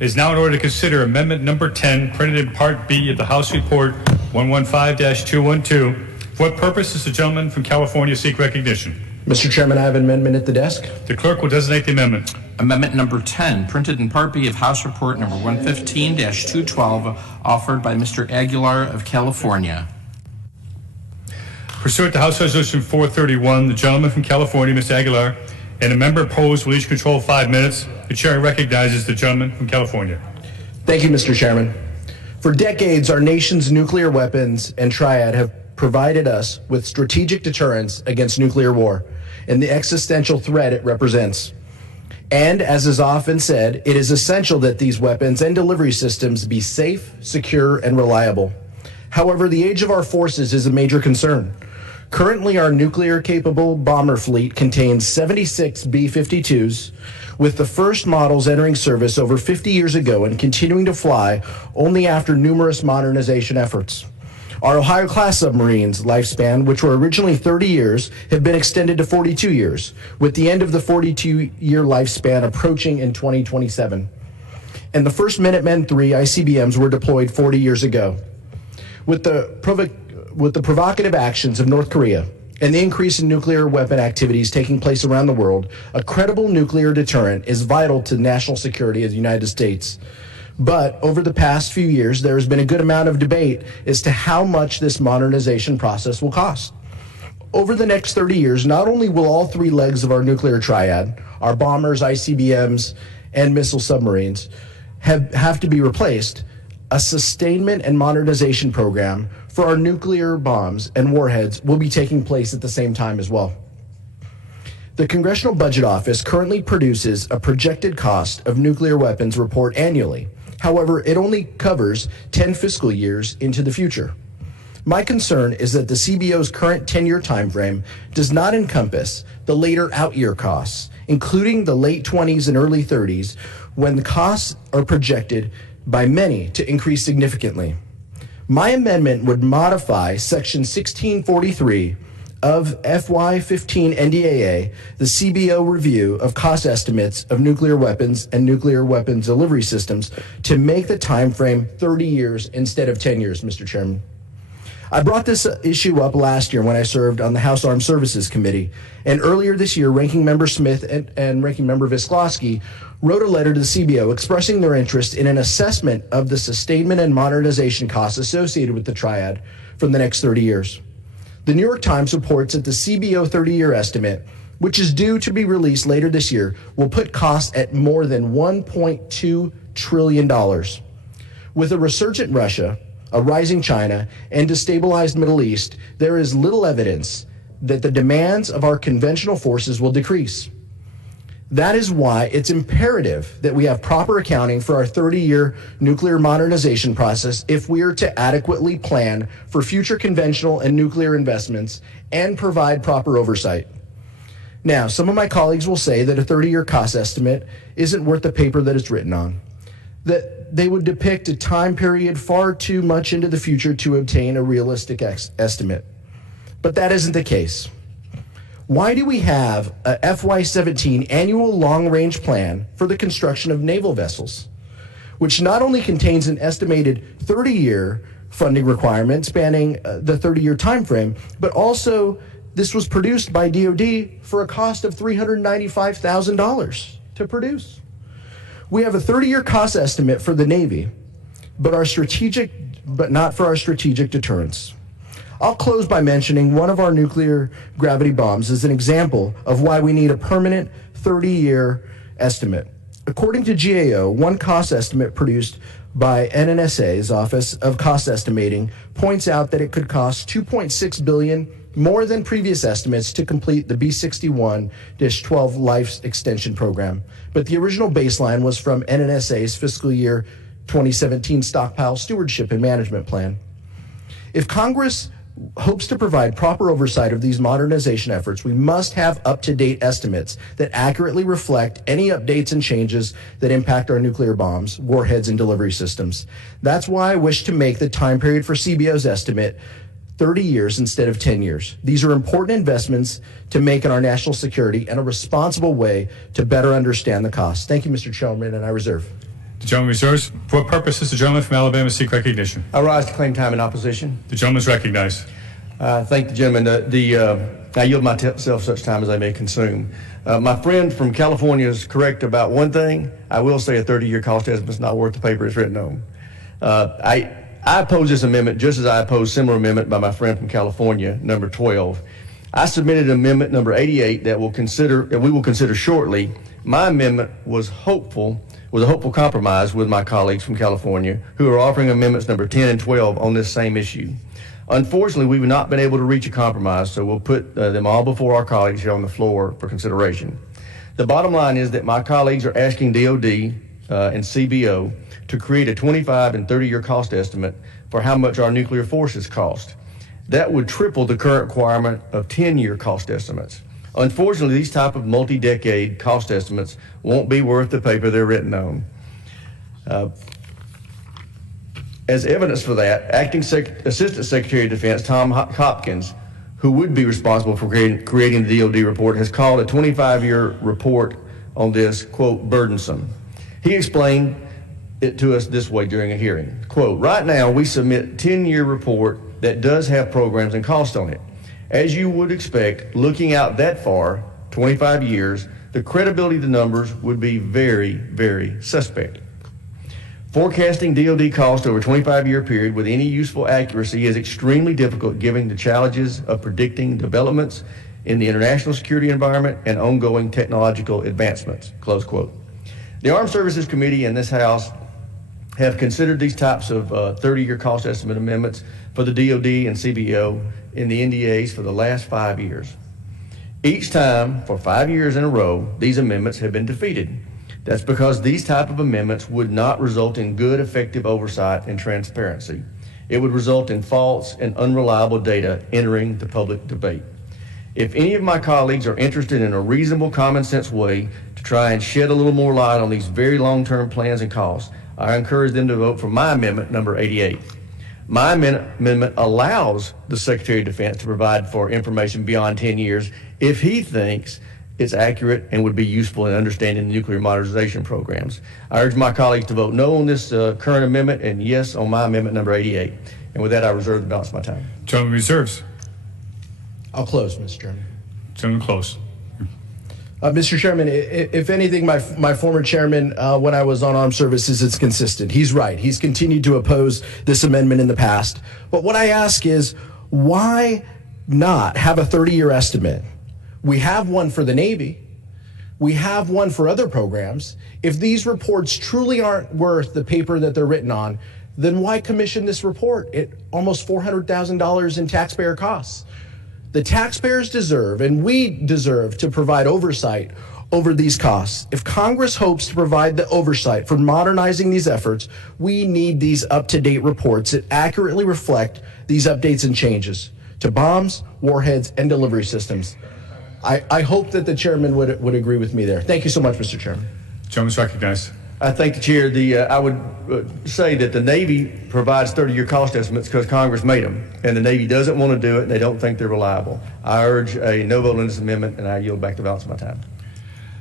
It is now in order to consider Amendment Number 10, printed in Part B of the House Report 115-212. For what purpose does the gentleman from California seek recognition? Mr. Chairman, I have an amendment at the desk. The clerk will designate the amendment. Amendment Number 10, printed in Part B of House Report Number 115-212, offered by Mr. Aguilar of California. Pursuant to House Resolution 431, the gentleman from California, Mr. Aguilar, and a member opposed will each control 5 minutes. The chair recognizes the gentleman from California. Thank you, Mr. Chairman. For decades, our nation's nuclear weapons and triad have provided us with strategic deterrence against nuclear war and the existential threat it represents. And as is often said, it is essential that these weapons and delivery systems be safe, secure, and reliable. However, the age of our forces is a major concern. Currently, our nuclear-capable bomber fleet contains 76 B-52s, with the first models entering service over 50 years ago and continuing to fly only after numerous modernization efforts. Our Ohio-class submarines' lifespan, which were originally 30 years, have been extended to 42 years, with the end of the 42-year lifespan approaching in 2027. And the first Minutemen III ICBMs were deployed 40 years ago. With the provocative actions of North Korea and the increase in nuclear weapon activities taking place around the world, a credible nuclear deterrent is vital to national security of the United States. But over the past few years, there has been a good amount of debate as to how much this modernization process will cost. Over the next 30 years, not only will all 3 legs of our nuclear triad, our bombers, ICBMs, and missile submarines, have to be replaced, a sustainment and modernization program for our nuclear bombs and warheads will be taking place at the same time as well. The Congressional Budget Office currently produces a projected cost of nuclear weapons report annually. However, it only covers 10 fiscal years into the future. My concern is that the CBO's current 10-year timeframe does not encompass the later out-year costs, including the late 20s and early 30s, when the costs are projected by many to increase significantly. My amendment would modify Section 1643 of FY15 NDAA, the CBO review of cost estimates of nuclear weapons and nuclear weapons delivery systems, to make the time frame 30 years instead of 10 years, Mr. Chairman. I brought this issue up last year when I served on the House Armed Services Committee, and earlier this year, Ranking Member Smith and Ranking Member Visklosky wrote a letter to the CBO expressing their interest in an assessment of the sustainment and modernization costs associated with the triad from the next 30 years. The New York Times reports that the CBO 30-year estimate, which is due to be released later this year, will put costs at more than $1.2 trillion. With a resurgent Russia, a rising China, and destabilized Middle East, there is little evidence that the demands of our conventional forces will decrease. That is why it's imperative that we have proper accounting for our 30-year nuclear modernization process if we are to adequately plan for future conventional and nuclear investments and provide proper oversight. Now, some of my colleagues will say that a 30-year cost estimate isn't worth the paper that it's written on, that they would depict a time period far too much into the future to obtain a realistic estimate. But that isn't the case. Why do we have a FY17 annual long-range plan for the construction of naval vessels, which not only contains an estimated 30-year funding requirement spanning the 30-year time frame, but also this was produced by DoD for a cost of $395,000 to produce? We have a 30-year cost estimate for the Navy, but not for our strategic deterrence. I'll close by mentioning one of our nuclear gravity bombs as an example of why we need a permanent 30-year estimate. According to GAO, one cost estimate produced by NNSA's Office of Cost Estimating points out that it could cost $2.6 billion more than previous estimates to complete the B-61-12 life extension program. But the original baseline was from NNSA's fiscal year 2017 Stockpile Stewardship and Management Plan. If Congress hopes to provide proper oversight of these modernization efforts, we must have up-to-date estimates that accurately reflect any updates and changes that impact our nuclear bombs, warheads, and delivery systems. That's why I wish to make the time period for CBO's estimate 30 years instead of 10 years. These are important investments to make in our national security and a responsible way to better understand the costs. Thank you, Mr. Chairman, and I reserve. The gentleman reserves. For what purpose does the gentleman from Alabama seek recognition? I rise to claim time in opposition. The gentleman is recognized. Thank the gentleman. I yield myself such time as I may consume. My friend from California is correct about one thing. I will say a 30-year cost estimate is not worth the paper it's written on. I oppose this amendment just as I oppose similar amendment by my friend from California, number 12. I submitted amendment number 88 that we will consider shortly. My amendment was a hopeful compromise with my colleagues from California who are offering amendments number 10 and 12 on this same issue. Unfortunately, we've not been able to reach a compromise, so we'll put them all before our colleagues here on the floor for consideration. The bottom line is that my colleagues are asking DOD and CBO to create a 25 and 30-year cost estimate for how much our nuclear forces cost. That would triple the current requirement of 10-year cost estimates. Unfortunately, these type of multi-decade cost estimates won't be worth the paper they're written on. As evidence for that, Acting Assistant Secretary of Defense Tom Hopkins, who would be responsible for creating the DOD report, has called a 25-year report on this, quote, burdensome. He explained it to us this way during a hearing, quote, right now we submit 10-year report that does have programs and costs on it. As you would expect, looking out that far, 25 years, the credibility of the numbers would be very, very suspect. Forecasting DOD cost over a 25-year period with any useful accuracy is extremely difficult given the challenges of predicting developments in the international security environment and ongoing technological advancements, close quote. The Armed Services Committee in this House have considered these types of 30-year cost estimate amendments for the DOD and CBO in the NDAs for the last 5 years. Each time, for 5 years in a row, these amendments have been defeated. That's because these type of amendments would not result in good, effective oversight and transparency. It would result in false and unreliable data entering the public debate. If any of my colleagues are interested in a reasonable, common sense way to try and shed a little more light on these very long-term plans and costs, I encourage them to vote for my amendment, number 88. My amendment allows the Secretary of Defense to provide for information beyond 10 years if he thinks it's accurate and would be useful in understanding the nuclear modernization programs. I urge my colleagues to vote no on this current amendment and yes on my amendment number 88. And with that, I reserve the balance of my time. Gentleman reserves. I'll close, Mr. Chairman. Gentleman close. Mr. Chairman, if anything, my former chairman, when I was on armed services, it's consistent. He's right. He's continued to oppose this amendment in the past. But what I ask is, why not have a 30-year estimate? We have one for the Navy. We have one for other programs. If these reports truly aren't worth the paper that they're written on, then why commission this report at almost $400,000 in taxpayer costs? The taxpayers deserve, and we deserve, to provide oversight over these costs. If Congress hopes to provide the oversight for modernizing these efforts, we need these up-to-date reports that accurately reflect these updates and changes to bombs, warheads, and delivery systems. I hope that the chairman would agree with me there. Thank you so much, Mr. Chairman. Gentleman's recognized. I thank the chair. I would say that the Navy provides 30-year cost estimates because Congress made them, and the Navy doesn't want to do it, and they don't think they're reliable. I urge a no vote on this amendment, and I yield back the balance of my time.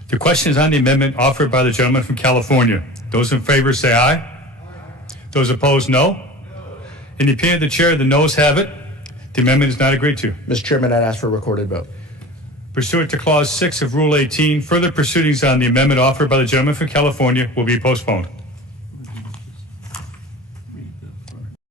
The question is on the amendment offered by the gentleman from California. Those in favor say aye. Aye. Those opposed, no. In the opinion of the chair, the noes have it. The amendment is not agreed to. Mr. Chairman, I'd ask for a recorded vote. Pursuant to Clause 6 of Rule 18, further proceedings on the amendment offered by the gentleman from California will be postponed.